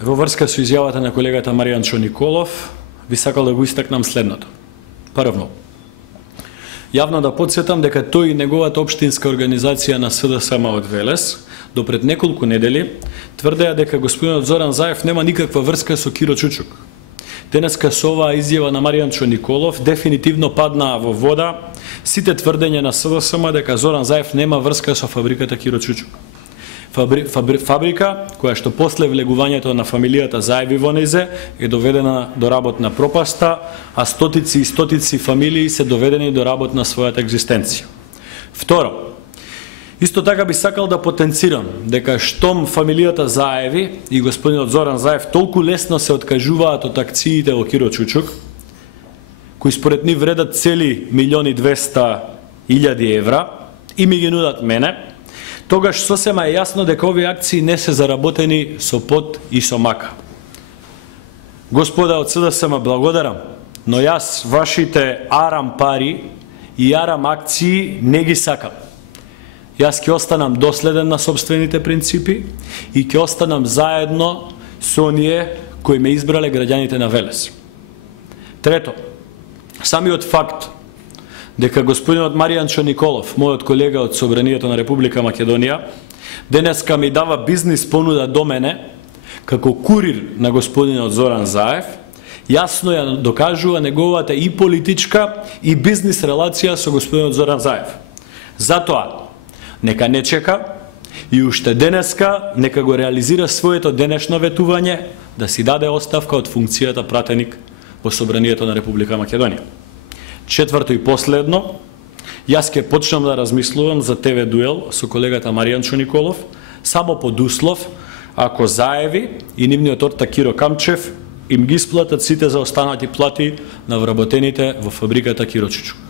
Во врска со изјавата на колегата Маријанчо Николов, би сакал да го истакнам следното. Прво, јавно да подсетам дека тој и неговата општинска организација на СДСМ од Велес до пред неколку недели тврдеа дека господинот Зоран Заев нема никаква врска со Киро Чучук. Денеска со оваа изјава на Маријанчо Николов дефинитивно паднаа во вода сите тврдења на СДСМ дека Зоран Заев нема врска со фабриката Киро Чучук. Фабрика која што после влегувањето на фамилијата Заеви во нејзе е доведена до работна пропаста, а стотици и стотици фамилии се доведени до работна својата екзистенција. Второ, исто така би сакал да потенцирам дека штом фамилијата Заеви и господинот Зоран Заев толку лесно се откажуваат од акциите во Киро Чучук, кои според нив вредат цели 1.200.000 евра и ми ги нудат мене, тогаш сосема е јасно дека овие акции не се заработени со пот и со мака. Господа од СДСМ, благодарам, но јас вашите арам пари и арам акции не ги сакам. Јас ќе останам доследен на собствените принципи и ќе останам заедно со оние кои ме избрале граѓаните на Велес. Трето, самиот факт дека господинот Маријанчо Николов, мојот колега од Собранието на Република Македонија, денеска ми дава бизнис понуда до мене, како курир на господинот Зоран Заев, јасно ја докажува неговата и политичка и бизнис релација со господинот Зоран Заев. Затоа, нека не чека и уште денеска нека го реализира своето денешно ветување да си даде оставка од функцијата пратеник во Собранието на Република Македонија. Четврто и последно, јас ќе почнам да размислувам за ТВ дуел со колегата Маријанчо Николов, само под услов ако Заеви и нивниот орта Киро Камчев им ги исплатат сите заостанати плати на вработените во фабриката Киро Чучук.